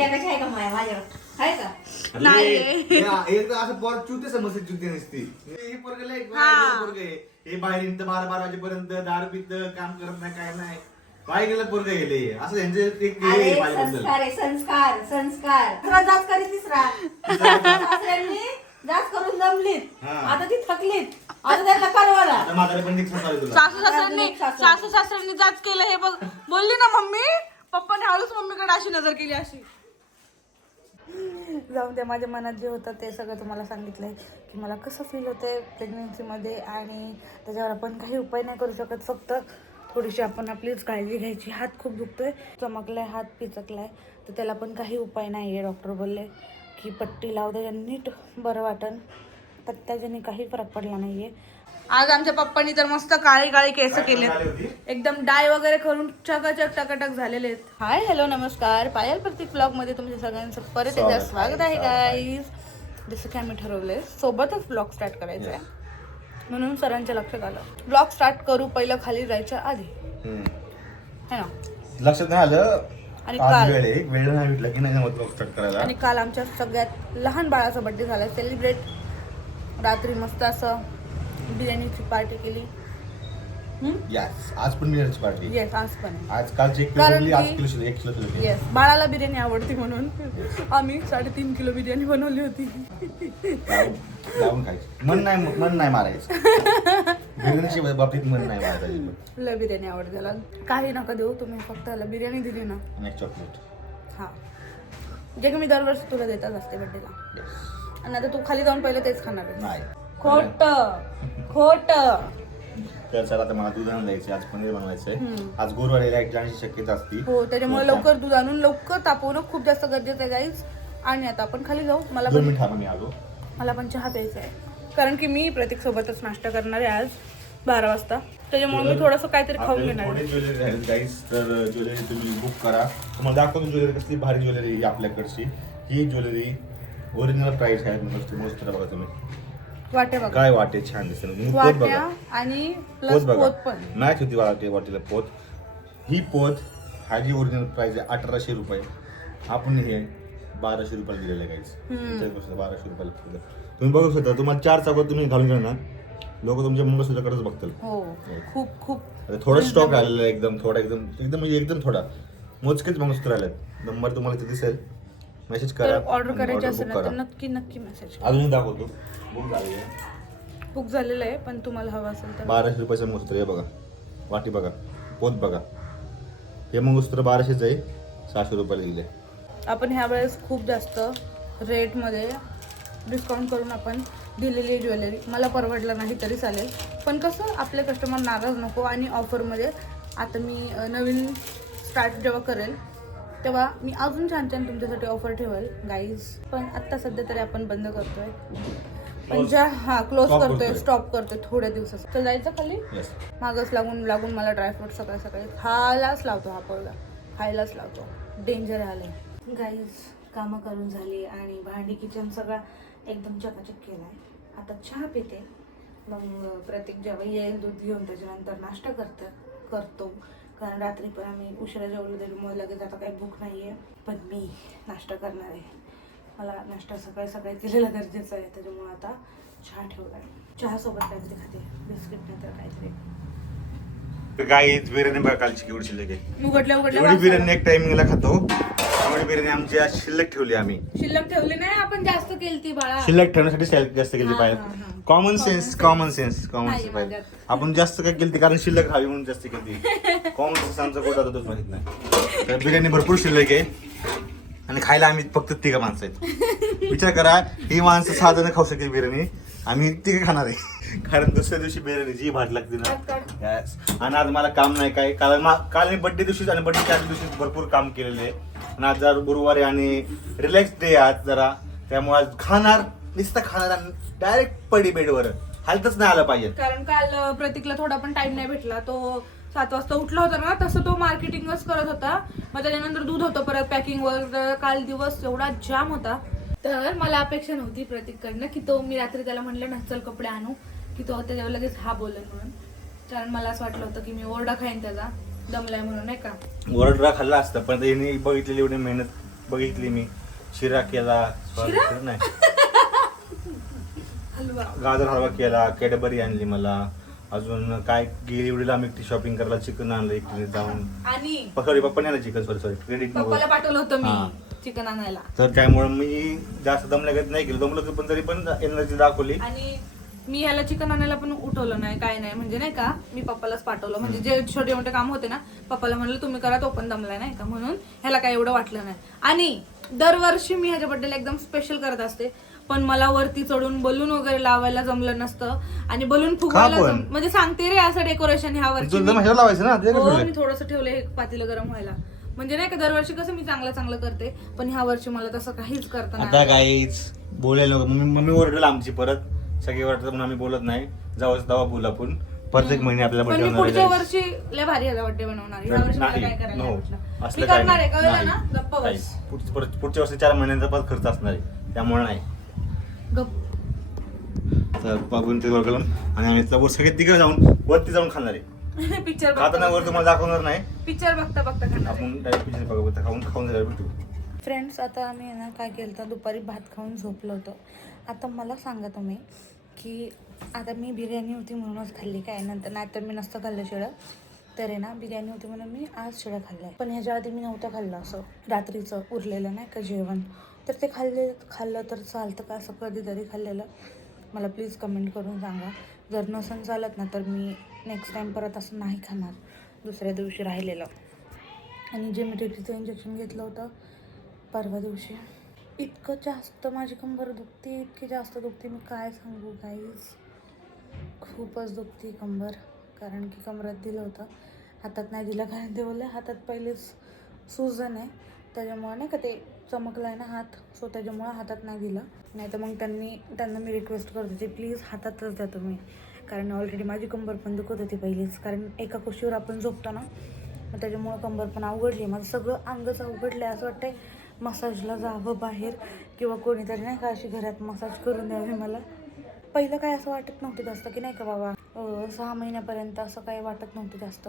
Idea कशी आहे का माझ्या माझ्याकडे आहे का नाही. हे- हे- एकदा असं पोर चुते समजते चुती नसती हे पोरगं लय हा. पोरग आहे हे बाहेर बारा बारा वाजेपर्यंत दारू पित काम करत नाही काय नाही. बाहेर गेलं पोरग गेले असं यांचं एक हे अरे आहे माझ्याबद्दल. संस्कार आहे संस्कार संस्कार. दुसरा जाच करी तिसरा सासऱ्यांनी जाच करून जमलीत हा. आता ती थकलीत. आता त्यांना करवाला आता म्हातारे पण निघतो चालू तुला. सासू सासऱ्यांनी. सासू सासऱ्यांनी जाच केलं हे बघ. बोलली ना मम्मी पप्पाने हळूच मम्मीकडे अशी नजर केली अशी. जाऊन त्या माझ्या मनात जे होतं ते सगळं तुम्हाला सांगितलं आहे की मला कसं फील होतंय प्रेग्नन्सीमध्ये आणि त्याच्यावर आपण काही उपाय नाही करू शकत. फक्त थोडीशी आपण आपलीच काळजी घ्यायची. हात खूप दुखतो आहे चमकलाय हात पिचकला आहे तर त्याला पण काही उपाय नाही आहे डॉक्टर बोलले की पट्टी लाव त्याच्याने नीट बरं वाटन. तर त्याच्याने काही फरक पडला नाही आहे आज आमच्या पप्पांनी तर मस्त काळी काळी केस केलेत. होती? एकदम डाय वगैरे करून चकाचक टकाटक झालेले आहेत. हाय हॅलो नमस्कार. पायल प्रत्येक ब्लॉगमध्ये तुमच्या सगळ्यांचं परत एकदा स्वागत आहे, गाईज जसं की आम्ही ठरवलंय सोबतच ब्लॉग स्टार्ट करायचा आहे म्हणून सरांच्या लक्षात आलं. ब्लॉग स्टार्ट करू पहिलं खाली जायच्या आधी. है ना? लक्षात नाही आलं? आणि आज काल वेळ आहे वेळ नाही भेटला की नाही जमत ब्लॉग स्टार्ट करायला. आणि काल आमच्या सगळ्यात लहान बाळाचा बड्डे झाला सेलिब्रेट रात्री मस्त असं बिर्याणीची पार्टी केली. यस आज पण बिर्याणीची पार्टी येस आज पण. आज कालची एक किलो कारण बनली, आज की- किलो एक किलो बनली. येस बाळाला बिर्याणी आवडते म्हणून. आम्ही साडेतीन किलो बिर्याणी बनवली होती. लावून लावून खायची. मन नाही मन नाही मारायचं. बिर्याणीच्या बाबतीत मन नाही मारायचं अजिबात. लय बिर्याणी आवडते त्याला काही नका देऊ तुम्ही फक्त त्याला बिर्याणी दिली ना. आणि एक चॉकलेट हा. जे की मी दरवर्षी तुला देतच असते बड्डेला येस आणि आता तू खाली जाऊन पहिले तेच खाणार आहे नाही. खोट खोट. तर चला आता मला दूध आणून द्यायचं आज पनीर बनवायचंय. हम्म. आज गुरुवारी लाइट जाण्याची शक्यता असती. हो त्याच्यामुळे लवकर दूध आणून लवकर तापवणं खूप जास्त गरजेचं आहे गाईज आणि आता आपण खाली जाऊ. मला दोन पण मिनिट मी आलो. मला पण चहा प्यायचा आहे. कारण की मी प्रतीक सोबतच नाश्ता करणार आहे आज बारा वाजता. त्याच्यामुळे मी थोडंसं काहीतरी खाऊन आपल्याला घेणार थोडी आहे. ज्वेलरी राहील तर ज्वेलरी तुम्ही बुक करा. तुम्हाला दाखवतो ज्वेलरी कसली भारी ज्वेलरी आहे आपल्याकडची. ही ज्वेलरी ओरिजिनल प्राइस आहे मस्त मस्त बघा तुम्ही. वाटे बघा. काय वाटे छान दिसते तुम्ही पोत वाट्या बघा. आणि पोत प्लस बघा. पोत पण. मॅच होती वाटे वाटीला पोत. ही पोत हा जी ओरिजिनल प्राइस आहे अठराशे रुपये. आपण हे बाराशे रुपयाला दिलेलं आहे बाराशे रुपयाला. तुम्ही बघू शकता तुम्हाला चार चाकवर तुम्ही घालून गेला ना लोक तुमच्या मंगळसूत्राकडेच बघतील. हो खूप खूप. आता थोडा स्टॉक आलेला आहे एकदम थोडा एकदम एकदम म्हणजे एकदम थोडा. मोजकेच मंगळसूत्र आलेत. नंबर तुम्हाला इथे दिसेल. मेसेज करा तर ऑर्डर करायची असेल ना तर. नक्की नक्की मेसेज अजून दाखवतो. बुक झालेली आहे. बुक झालेलं आहे पण तुम्हाला हवं असेल तर. बाराशे रुपयाचं मंगळसूत्र हे बघा. वाटी बघा. पोत बघा. हे मंगळसूत्र बाराशेच आहे. सहाशे रुपयाला गेले. आपण ह्या वेळेस खूप जास्त रेटमध्ये डिस्काउंट करून आपण दिलेली ज्वेलरी. मला परवडलं नाही तरी चालेल. पण कसं आपले कस्टमर नाराज नको आणि ऑफरमध्ये आता मी अ, नवीन स्टार्ट जेव्हा करेल तेव्हा मी अजून छान छान तुमच्यासाठी ऑफर ठेवेल गाईज पण आत्ता सध्या तरी आपण बंद करतोय. पण ज्या हा क्लोज Stop करतोय करतोय. स्टॉप करतोय थोड्या दिवसात तर जायचं खाली? येस मागच लागून लागून मला ड्रायफ्रूट सकाळी सकाळी. खायलाच लावतो हा पोरगा खायलाच लावतो. डेंजर आले गाईज कामं करून झाली आणि भांडी किचन सगळा एकदम चकाचक केलाय. आता चहा पिते. मग प्रत्येक जेव्हा येईल दूध घेऊन त्याच्यानंतर नाश्ता करतं करतो. कारण रात्री पण आम्ही उशिरा जेवलो त्याच्यामुळे लगेच आता काही भूक नाही आहे पण मी नाश्ता करणार आहे. मला नाश्ता सकाळी सकाळी केलेला गरजेचं आहे त्याच्यामुळे आता चहा ठेवला आहे चहासोबत काहीतरी खाते बिस्किट नाही तर काहीतरी गाईच बिर्याणी बघा कालची केवढी शिल्लक आहे. उघडल्या एवढी बिर्याणी एक टायमिंगला खातो. बिर्याणी आमची आज शिल्लक ठेवली आम्ही. शिल्लक ठेवली नाही आपण जास्त केली ती बाळा. शिल्लक ठेवण्यासाठी सॅल जास्त केली पाहिजे. Common sense common sense common sense पाहिजे. आपण जास्त काय केली कारण शिल्लक राहावी म्हणून जास्त केली कॉमन सेन्स आमचा तोच माहीत नाही तर बिर्याणी भरपूर शिल्लक आहे. आणि खायला आम्ही फक्त तिघ माणसं आहेत. विचार करा ही माणसं सहा जण खाऊ शकते बिर्याणी. आम्ही तिघ खाणार आहे. कारण दुसऱ्या दिवशी बिर्याणी जी भाट लागते ना. आणि आज मला काम नाही काय. कारण काल मी बड्डे दिवशी आणि बड्डेच्या आदल्या दिवशी भरपूर काम केलेले. आहे आणि आज जर गुरुवारी आणि रिलॅक्स डे आज जरा. त्यामुळे आज खाणार नुसतं खाणार आणि डायरेक्ट पडी बेडवर. हालतच नाही आलं पाहिजे. कारण काल प्रतीकला थोडा पण टाइम नाही भेटला. तो सात वाजता उठला होता ना तसं तो मार्केटिंगच करत होता. मग त्याच्यानंतर दूध होतं परत पॅकिंग वर काल दिवस एवढा जाम होता. तर मला अपेक्षा नव्हती प्रतीककडनं की तो मी रात्री त्याला म्हणलं ना चल कपडे आणू की तो त्याच्यावर लगेच हा बोलेल म्हणून. कारण मला असं वाटलं होतं की मी ओरडा खाईन त्याचा दमलाय म्हणून नाही का? ओरडरा खाल्ला असता पण यांनी बघितलेली एवढी मेहनत बघितली मी. शिरा केला नाही. हलवा. गाजर हलवा केला कॅडबरी आणली मला. अजून काय गेली एवढीला आम्ही एकटी शॉपिंग करायला चिकन आणलं एकटीने जाऊन. आणि सॉरी पप्पा नाही चिकन सॉरी सॉरी क्रेडिट पप्पाला पाठवलं होतं हा. मी चिकन आणायला. तर त्यामुळे मी जास्त दमल्यागत नाही केलं. दमलं पण तरी पण एनर्जी दाखवली. आणि मी ह्याला चिकन आणायला पण उठवलं नाही काय नाही. म्हणजे नाही का मी पप्पालाच पाठवलं. म्हणजे जे छोटे मोठे काम होते ना पप्पाला म्हणलं तुम्ही करा तो पण दमलाय नाही का? म्हणून ह्याला काय एवढं वाटलं नाही. आणि दरवर्षी मी ह्याच्या बड्डेला एकदम स्पेशल करत असते. पण मला वरती चढून बलून वगैरे लावायला जमलं नसतं. आणि बलून फुगवायला पण? जम- म्हणजे सांगते रे असं डेकोरेशन ह्या वर्षी लावायचं ना ते हो कसं मी थोडस ठेवलंय हे पातेलं गरम व्हायला. म्हणजे नाही का दरवर्षी कसं मी चांगलं चांगलं करते पण ह्या वर्षी मला तसं काहीच करता नाही आता काहीच बोलायला नको. मम्मी मम्मी ओरडेल आमची परत. सगळी वाटत म्हणून आम्ही बोलत नाही. जावं दवा बोलू आपण. प्रत्येक महिने आपल्याला पण मी होणार पुढच्या आहे वर्षी लय भारी ह्याचा बड्डे बनवणार ह्या वर्षी मला नाही काय करायला. मी असलं काय करणार आहे नाही. कळलं ना? नाही. गप्प काही. बस पुढच्या परत- पुढच्या वर्षी चार महिन्यांचा परत खर्च असणार आहे. त्यामुळे नाही. तर बघून ते बघलं आणि आम्ही वर सगळे तिकडे जाऊन वरती जाऊन खाणार आहे. पिक्चर खाताना वर तुम्हाला दाखवणार नाही. पिक्चर बघता बघता खाणार. आपण डायरेक्ट पिक्चर बघू बघता खाऊन खाऊन झाल्यावर भेटू फ्रेंड्स आता आम्ही आहे ना काय केलं तर दुपारी भात खाऊन झोपलो होतो. आता मला सांगा तुम्ही की आता मी बिर्याणी होती म्हणूनच खाल्ली काय? नंतर नाही तर मी नसतं खाल्लं शिळं. तर आहे ना बिर्याणी होती म्हणून मी आज शिळं खाल्लं आहे पण ह्याच्या आधी मी नव्हतं खाल्लं असं. रात्रीचं उरलेलं नाही का जेवण? तर ते खाल्ले खाल्लं तर चालतं का असं कधीतरी खाल्लेलं? मला प्लीज कमेंट करून सांगा. जर नसन चालत ना तर मी नेक्स्ट टाईम परत असं नाही खाणार. दुसऱ्या दिवशी राहिलेलं. आणि जे मी टीटीचं इंजेक्शन घेतलं होतं परवा दिवशी. इतकं जास्त माझी कंबर दुखते इतकी जास्त दुखते. मी काय सांगू काहीच खूपच दुखते कंबर. कारण की कमरात दिलं होतं. हातात नाही दिलं कारण ते बोलले हातात पहिलेच सुजन आहे. त्याच्यामुळे नाही का ते चमकला आहे ना हात सो त्याच्यामुळं हातात नाही दिला. नाही तर मग त्यांनी त्यांना मी रिक्वेस्ट करत होती प्लीज हातातच द्या तुम्ही. कारण ऑलरेडी माझी कंबर पण दुखत होती पहिलीच. कारण एका कुशीवर आपण झोपतो ना मग त्याच्यामुळं कंबर पण अवघडली. माझं सगळं अंगच अवघडलं आहे असं वाटतंय मसाजला जावं बाहेर किंवा कोणीतरी नाही का अशी घरात मसाज करून द्यावी मला. पहिलं काय असं वाटत नव्हतं जास्त की नाही का बाबा सहा महिन्यापर्यंत असं काही वाटत नव्हतं जास्त.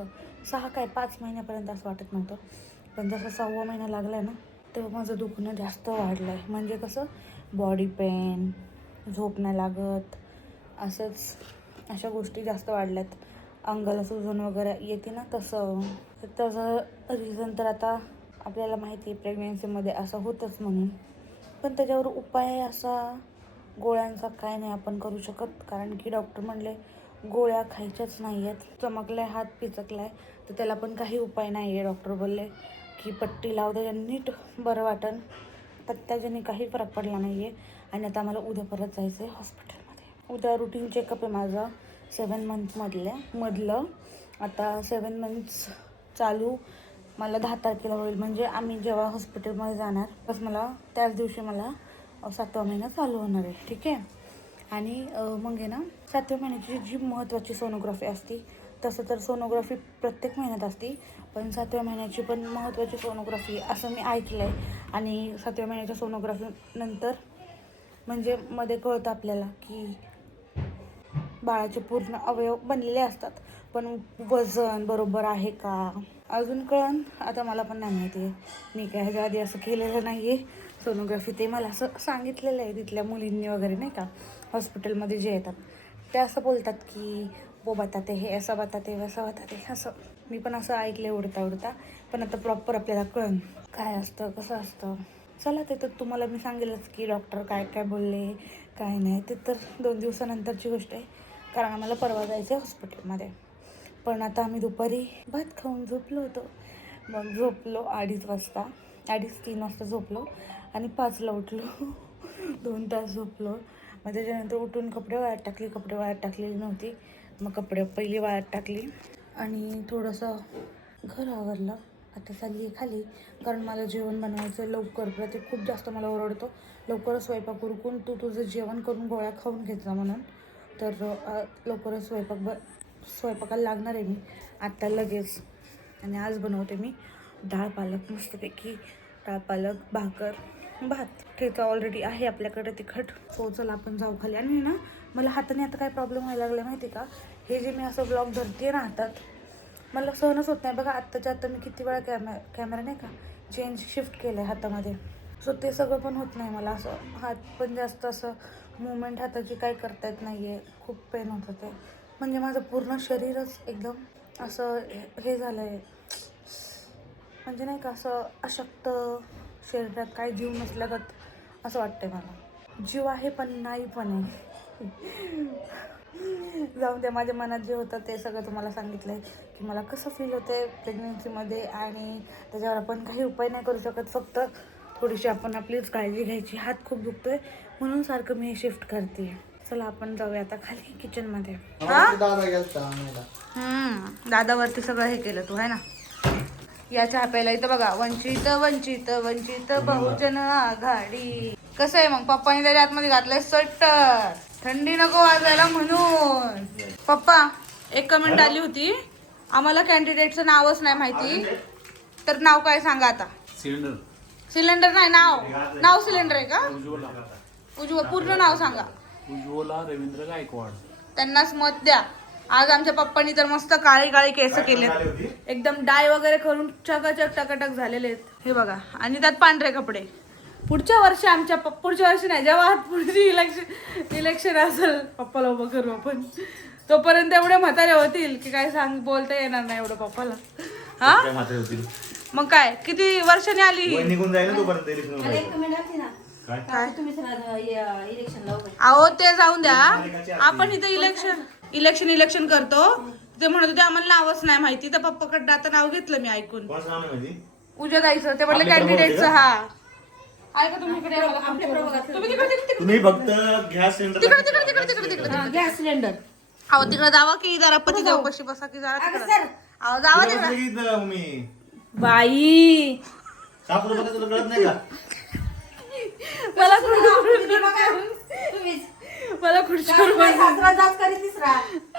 सहा काय पाच महिन्यापर्यंत असं वाटत नव्हतं. पण जसं सहावा महिना लागला ना तेव्हा माझं दुखणं जास्त वाढलं आहे म्हणजे कसं बॉडी पेन झोप नाही लागत असंच अशा गोष्टी जास्त वाढल्यात. अंगाला सुजन वगैरे येते ना तसं. तर त्याचं रिझन तर आता आपल्याला माहिती आहे प्रेग्नेन्सीमध्ये असं होतंच म्हणून. पण त्याच्यावर उपाय असा गोळ्यांचा काय नाही आपण करू शकत. कारण की डॉक्टर म्हणले गोळ्या खायच्याच नाही आहेत चमकलाय हात पिचकलाय. तर त्याला पण काही उपाय नाही आहे डॉक्टर बोलले. की पट्टी लाव त्याच्याने नीट बरं वाटन. त्याच्याने काही फरक पडला नाही आहे आणि आता मला उद्या परत जायचं आहे हॉस्पिटलमध्ये. उद्या रुटीन चेकअप आहे माझं. सेवन मंथमधल्या मधलं आता सेवन मंथ्स चालू. मला दहा तारखेला होईल. म्हणजे आम्ही जेव्हा हॉस्पिटलमध्ये जाणार बस मला त्याच दिवशी मला सातवा महिना चालू होणार आहे. ठीक आहे? आणि मग आहे ना सातव्या महिन्याची जी महत्त्वाची सोनोग्राफी असते तसं तर सोनोग्राफी प्रत्येक महिन्यात असते पण सातव्या महिन्याची पण महत्त्वाची सोनोग्राफी असं मी ऐकलं आहे आणि सातव्या महिन्याच्या सोनोग्राफी नंतर म्हणजे मध्ये कळतं आपल्याला की बाळाचे पूर्ण अवयव बनलेले असतात. पण वजन बरोबर आहे का? अजून कळण आता मला पण नाही माहिती. आहे मी काय ह्याच्या आधी असं केलेलं नाही आहे सोनोग्राफी ते मला असं सांगितलेलं आहे तिथल्या मुलींनी वगैरे नाही का? हॉस्पिटलमध्ये जे येतात ते असं बोलतात की वो बताते हे असं बताते वसं बताते असं. मी पण असं ऐकलं उडता उडता पण आता प्रॉपर आपल्याला कळण काय असतं कसं असतं? चला ते तर तुम्हाला मी सांगेलच की डॉक्टर काय काय बोलले काय नाही ते तर दोन दिवसानंतरची गोष्ट आहे. कारण आम्हाला परवा जायचं आहे हॉस्पिटलमध्ये. पण आता आम्ही दुपारी भात खाऊन झोपलो होतो. मग झोपलो अडीच वाजता. अडीच तीन वाजता झोपलो. आणि पाचला उठलो. दोन तास झोपलो. मग त्याच्यानंतर उठून कपडे वाळत टाकले कपडे वाळत टाकलेली नव्हती. मग कपडे पहिली वाळत टाकली. आणि थोडंसं घर आवरलं. आता चालली आहे खाली. कारण मला जेवण बनवायचं आहे लवकर. प्रत्येक खूप जास्त मला ओरडतो. लवकरच स्वयंपाक उरकून तू तुझं जेवण करून गोळ्या खाऊन घेतला म्हणून. तर लवकरच स्वयंपाक ब स्वयंपाकाला लागणार आहे मी. आत्ता लगेच. आणि आज बनवते मी डाळ पालक मस्तपैकी. डाळ पालक भाकर. भात. ठेचा ऑलरेडी आहे आपल्याकडे तिखट. हो चला आपण जाऊ खाली. आणि ना मला हाताने आता काय प्रॉब्लेम व्हायला लागला माहिती आहे का? हे जे मी असं ब्लॉग धरते ना हातात मला सहनच होत नाही. बघा आत्ताच्या आत्ता मी किती वेळा कॅमे कॅमेरा नाही का चेंज शिफ्ट केलं आहे हातामध्ये. सो ते सगळं पण होत नाही मला असं. हात पण जास्त असं मुवमेंट हाताची काय करता येत नाही आहे खूप पेन होतं ते म्हणजे माझं पूर्ण शरीरच एकदम असं हे- हे झालं आहे म्हणजे नाही का असं अशक्त शरीरात काही जीव नसल्यागत असं वाटतंय मला. जीव आहे पण नाही पण आहे. जाऊन ते माझ्या मनात जे होतं ते सगळं तुम्हाला सांगितलं आहे की मला कसं फील होते प्रेग्नेन्सीमध्ये आणि त्याच्यावर आपण काही उपाय नाही करू शकत. फक्त थोडीशी आपण आपलीच काळजी घ्यायची. हात खूप दुखतोय म्हणून सारखं मी हे शिफ्ट करते. चला आपण जाऊया आता खाली किचनमध्ये दादा दादावरती सगळं हे केलं तू आहे ना? या चहा प्यायला इथं बघा वंचित वंचित वंचित बहुजन आघाडी. कसं आहे मग? पप्पाने त्याच्या आतमध्ये घातलंय स्वेटर. थंडी नको वाजायला म्हणून. पप्पा एक कमेंट आली होती. आम्हाला कॅन्डिडेटचं नावच नाही माहिती. तर नाव काय सांगा आता? सिलेंडर. सिलेंडर नाही नाव. नाव सिलेंडर आहे का? उज्ज्वला पूर्ण नाव सांगा. उज्ज्वला रवींद्र गायकवाड. त्यांनाच मत द्या. आज आमच्या पप्पांनी तर मस्त काळी काळी केस केलेत. एकदम डाय वगैरे करून चकाचक टकाटक झालेले आहेत. हे बघा. आणि त्यात पांढरे कपडे. पुढच्या वर्षी आमच्या पुढच्या वर्षी नाही जेव्हा पुढची इलेक्शन इलेक्शन असेल पप्पाला उभं करू आपण. तोपर्यंत एवढे म्हातारे होतील की काय सांग बोलता येणार नाही एवढं पप्पाला. हा? मग काय? किती वर्षांनी आली वय निघून जाईल तोपर्यंत काय? तुम्ही अहो ते जाऊन द्या. आपण इथे इलेक्शन इलेक्शन इलेक्शन करतो. ते म्हणत होते आम्हाला नावच नाही माहिती. तर पप्पाकडे आता नाव घेतलं मी ऐकून. कोणाचं नाव नाही माहिती? उद्या जायचं ते म्हणले कॅन्डिडेटचं हा. ऐका तुम्ही इकडे या मला. आपल्या फोन प्रभागात करून. तुम्ही तिकडे तिकडे तुम्ही फक्त गॅस सिलेंडर. तिकडे तिकडे तिकडे तिकडे तिकडे तिकडे. Gas cylinder. अहो तिकडे जावा की जरा पती जाऊ. कशी बसा की जरा अगं तिकडे. सर. अहो जावा तिकडे मी बाई. सापडू बघा तुला कळत नाही का? मला तुम्हीच. मला खुर्चीवर सासरा जाच करीत तिसरा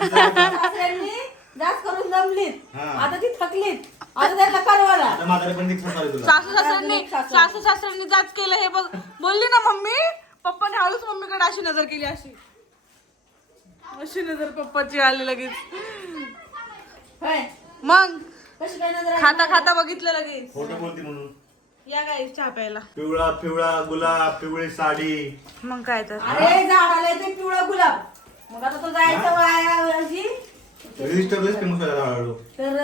सासऱ्यांनी जाच करून जमलीत हा. आता ती थकलीत. आता त्यांना करवाला आता म्हातारे पण निघून आले तुला. सासू सासऱ्यांनी सासू. सासऱ्यांनी जाच केलं हे बघ. बोलली ना मम्मी पप्पाने हळूच मम्मीकडे अशी नजर केली अशी. अशी नजर पप्पाची आली लगेच. होय. मग? कशी काय नजर आली? खाता खाता बघितलं लगेच. खोटं बोलती म्हणून. या काय चहा प्यायला. पिवळा पिवळा गुलाब पिवळी साडी. मग काय तर. अरे झाड आलंय ते पिवळा गुलाब. मग आता तो जायचं वाया रजिस्टरलाच फेमस व्हायला हळूहळू तर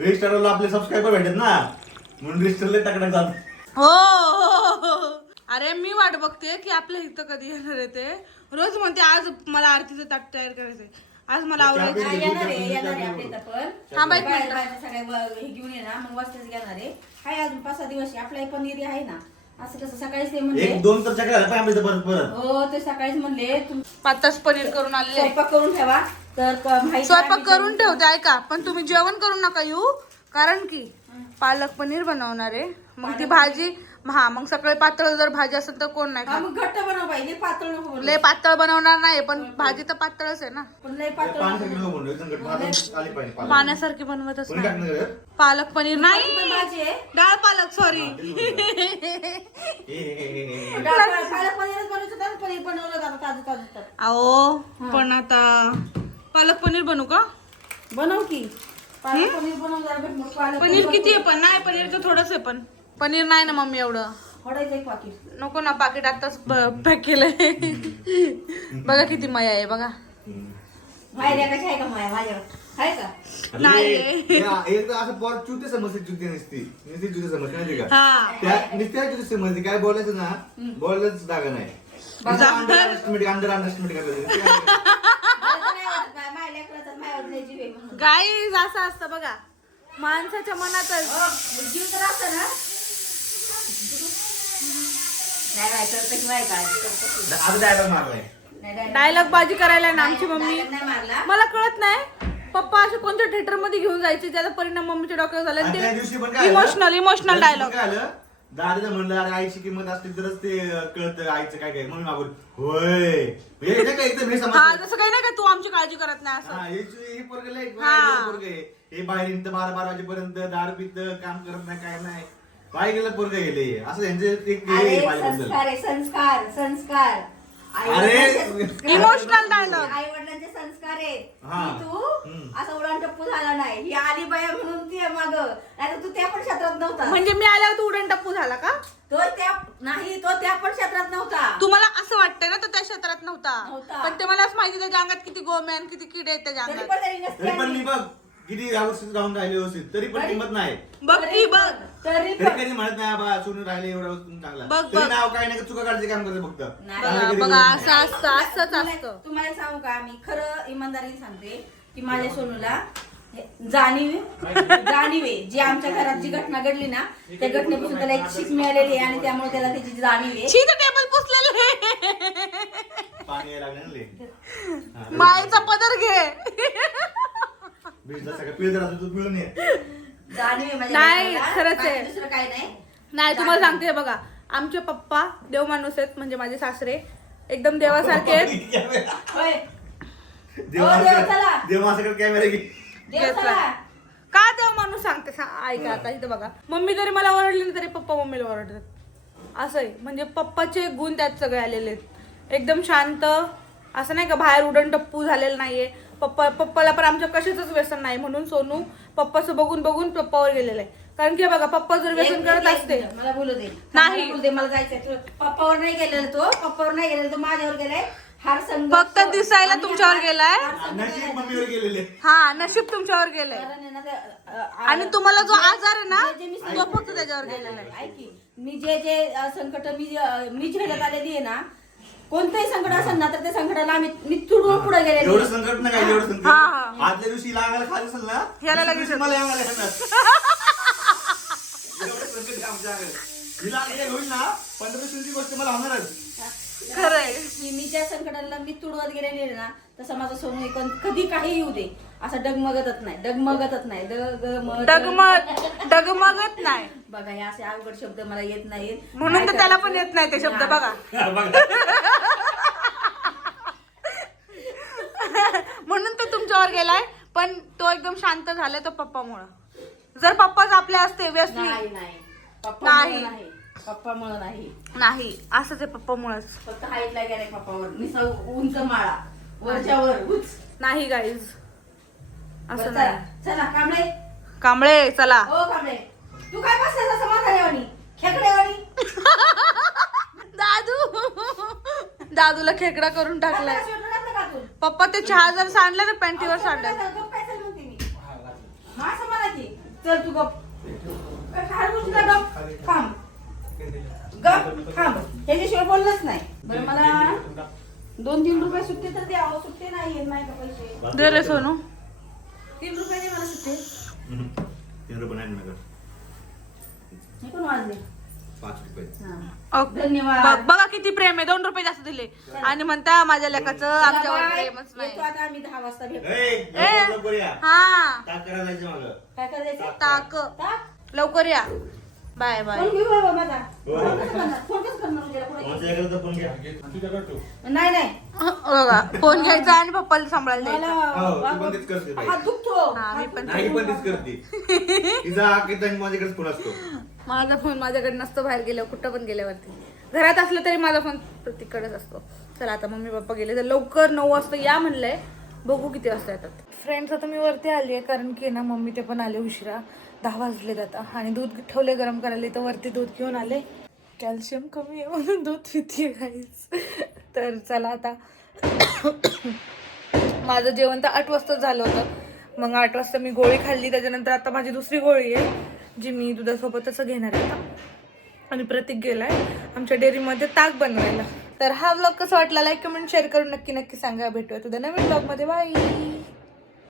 रजिस्टरला आपले सबस्क्रायबर भेटत ना? म्हणून रजिस्टरला टाकण्यात जात. हो, हो, हो. अरे मी वाट बघते की आपल्या इथं कधी येणार आहे ते. रोज म्हणते आज मला आरतीचं ताट तयार करायचंय. आज मला आवडायचं हा, येणार आहे येणार आहे आपल्या इथं पण थांबा एक बाहेर मिनिट. बाहेर सगळे व- हे घेऊन ये ना मग वाजताच घेणार आहे. हाय अजून पाच सहा दिवस आहे. आपला पण एरिया आहे ना. असं कसं सकाळीच ते म्हणले. एक दोन तर चक्र झालं पाहिजे आमच्या इथं परत परत. हो ते सकाळीच म्हणले. तुम्ही पातच पनीर करून आलेले. स्वयंपाक करून ठेवा. तर क- माहिती स्वयंपाक आम्ही करून ठेवते ऐका. पण तुम्ही जेवण करून नका येऊ कारण की पालक पनीर बनवणार. आहे मग ती भाजी हा मग सकाळी पातळ जर भाजी असेल तर कोण नाही खात. मग घट्ट बनव पाहिजे पातळ नको बनवू. लय पातळ बनवणार नाही पण भाजी तर पातळच आहे ना. पण लय पातळ नको एकदम आली पाहिजे. पाण्यासारखी बनवतच कोणी नाही. टाकणार का? पालक पनीर पण नाही. भाजी आहे. डाळ पालक सॉरी. डाळ- पालक पनीरच पनीर बनवलं जातं ताजं ताजं तर अहो पण आता पालक पनीर बनवू का? बनव की. पनीर किती आहे पण? नाही पनीर तर थोडंच आहे पण. पनीर नाही ना मम्मी एवढं. फोडायचं एक पाकिट. नको ना पाकिट आताच पॅक केलंय. बघा किती मया आहे बघा. काय बोलायचं ना बोलायच जागा नाही. गाईज असं असतं बघा. माणसाच्या मनातच. जीव तर असतं ना. डायलॉग बाजी करायला ना आमची मम्मी? मला कळत नाही. पप्पा असे कोणत्या थिएटरमध्ये घेऊन जायचे? ज्याचा परिणाम मम्मीच्या डोक्यावर झाला. ते? इमोशनल इमोशनल डायलॉग दादाचं म्हणलं अरे आईची किंमत असली तरच ते कळतं आईचं काय काय. म्हणून आपण होय. हे नाही का एकदम हे हा काही नाही का तू आमची काळजी करत नाही असं. हा, हे चु- हे पोरगं लय हा. वाईट पोरगं आहे. हे बाहेर इंत बारा बारा वाजेपर्यंत दारू पित काम करत नाही काय नाही. बाय गेलं पोरग गेले असं यांचे अरे माझ्याबद्दल संस्कार आहे संस्कार संस्कार. अरे! इमोशनल डायलॉग आई वडिलांचे संस्कार आहेत. हा. की तू हम्म. असं उडान टप्पू झाला नाही. ही आली बाया म्हणून ती माग. नाही तू त्या पण क्षेत्रात नव्हता. म्हणजे मी आल्यावर तू उडण टप्पू झाला का? तो त्या नाही तो त्या पण क्षेत्रात नव्हता. तुम्हाला असं वाटतंय ना तो त्या क्षेत्रात नव्हता. नव्हता. पण ते मलाच माहिती त्याच्या अंगात किती गोमे आणि किती किडे आहेत त्याच्या तरी अंगात पण त्यांनी नसती तरी पण आणली. मी बघ किती व्यवस्थित राहून राहिले व्यवस्थित तरी पण किंमत नाही. बघ की बघ. तरी तरी पण. कधी म्हणत नाही बा सोडून राहिले एवढं चांगला. बघ, तरी बघ. नाव काय नाही चुका काम करते फक्त. नाही. चांगलं बघा कधी बघा बोलत असं नाही. असतं असंच तुम्हाला- असतं. तुम्हाला एक सांगू का मी खरं इमानदारीने सांगते की माझ्या सोनूला हे जाणीव जाणीव आहे. जी आमच्या घरात जी घटना घडली ना त्या घटनेपासून त्याला एक शिक मिळालेली आहे आणि त्यामुळे त्याला त्याची जाणीव आहे. शी टेबल पुसलेलं आहे. पाणी यायला लागलं ना लय. हा, मायेचा पदर घे. बीजला सगळं पिळत राहतो तू पिळून ये. जाणीव आहे माझ्या नाही, लेकराला. खरंच आहे. दुसरं नाही. नाही तुम्हाला सांगते बघा. आमचे पप्पा देव माणूस आहेत म्हणजे माझे सासरे. एकदम देवासारखे आहेत. होय. देवाकडे चला. देवाकडे कॅमेरा घे. देव चला. का देव माणूस सांगते? सा- ऐका आता इथं बघा. मम्मी जरी मला ओरडली ना तरी पप्पा मम्मीला ओरडतात. असं आहे. म्हणजे पप्पाचे गुण त्यात सगळे आलेले आहेत. एकदम शांत. असं नाही का बाहेर उडण टप्पू झालेलं नाहीये. पप्पा पप्पाला पण आमच्या कशाचंच व्यसन नाही. म्हणून सोनू पप्पाचं बघून बघून पप्पावर गेलेलं आहे कारण की बघा पप्पा जर व्यसन करत असते. मला बोलू दे. नाही. बोलू दे मला जायचंय. पप्पावर नाही गेलेला तो. पप्पावर नाही गेलेला तो माझ्यावर गेलाय. हार संघ फक्त दिसायला तुमच्यावर गेलाय. नशीब मम्मीवर गेलेले. हा नशीब तुमच्यावर गेलंय. आणि तुम्हाला जो आजार आहे ना जे- जे मी तो फक्त त्याच्यावर गेलेला आहे. ऐक मी जे जे संकट मी मी झेलत आलेली आहे ना कोणतंही संकट असेल ना तर त्या संकटाला मी मी तुडून पुढे गेलेली एवढं. संकट नाही काय एवढं संकट हा, हा. आदल्या दिवशी लागायला खाली असेल ना ह्याला दुसऱ्या लगेच दिवशी मला यावं लागेल एवढं संकट आहे आमच्या. हिला होईल ना पंधरा दिवसांची गोष्ट मला होणारच खरंय. की मी ज्या संकटाला मी तुडवत गेलेली आहे ना तसं माझं सोनू एक कधी काही येऊ दे. असं डगमगतच नाही डगमगतच नाही डगमग डगमग डगमगत नाही. बघा हे असे अवघड शब्द मला येत नाहीत. म्हणून तर त्याला पण येत नाही ते शब्द बघा. म्हणून तो तुमच्यावर गेलाय पण तो एकदम शांत झालाय तो पप्पामुळं. जर पप्पाच आपले असते व्यसनी नाही नाही. पप्पा नाही. नाही. पप्पा मुळे नाही. नाही असंच आहे पप्पामुळंच. फक्त हाईटला गेलाय पप्पावर. निसा उंच माळा. वरच्या वर उच. नाही गाईज असं चला नाही. चला कांबळे. कांबळे चला. ओ कांबळे. तू काय बसलास असं दादू. दादूला खेकडा करून टाकलाय. हाताला स्वेटर घातलं का तू? पप्पा ते चहा जर सांडलं ना पॅन्टीवर सांडलं. गप्प काय चाललं म्हणते मी? हा, असं म्हणा की. चल तू काय खायला बसू थांब. गप थांब. ह्याच्याशिवाय बोललंच नाही. बरं मला दोन तीन रुपये सुट्टे तर द्या अहो, सुट्टे नाही येत नाही का पैसे. दे रे सोनू. तीन रुपये दे मला सुट्टे. तीन रुपये नाही नगर हे पण वाजले. पाच रुपये. हा. ओके. धन्यवाद. बघ- बघा किती प्रेम आहे. दोन रुपये जास्त दिले. आणि म्हणता माझ्या आमच्यावर बाय. प्रेमच नाही. येतो आता आम्ही दहा वाजता भेटू. ए, लवकर लवकर या. हा. ताक करायला जायचं मागं. काय करायचं? ताक ताक? लवकर या. Bye bye. फोन घेऊ बाबा माझा. हो. फोन कसं करणार? फोन कसं करणार उद्याला पुढे? कोणाच्या इकडे तर फोन घ्या. नाही नाही. बघा फोन घ्यायचा आणि पप्पाला सांभाळायला मला द्यायचा. हो, ती पण तीच करते बाई. हात दुखतो. हा मी पण नाही पण तीच करते. तिचा आग येतो आणि माझ्याकडेच फोन असतो. माझा फोन माझ्याकडे नसतो बाहेर गेल्यावर कुठं पण गेल्यावरती. घरात असलं तरी माझा फोन प्रत्येककडेच असतो. चला आता मम्मी पप्पा गेले तर लवकर नऊ वाजता या म्हणलंय. बघू किती वाजता येतात. फ्रेंड्स आता मी वरती आली आहे कारण की ना मम्मी ते पण आले उशिरा. दहा वाजलेत आता. आणि दूध ठेवले गरम करायला. तर वरती दूध घेऊन आले. कॅल्शियम कमी आहे म्हणून दूध पिते गाईस तर चला आता. माझं जेवण तर आठ वाजता झालं होतं. मग आठ वाजता मी गोळी खाल्ली. त्याच्यानंतर आता माझी दुसरी गोळी आहे जी मी दुधासोबतच घेणार आहे आता. आणि प्रतीक गेलाय आमच्या डेअरीमध्ये ताक बनवायला. तर हा व्लॉग कसा वाटला? लाईक कमेंट शेअर करून नक्की नक्की सांगा. भेटूया तुझ्या नवीन ब्लॉगमध्ये बाय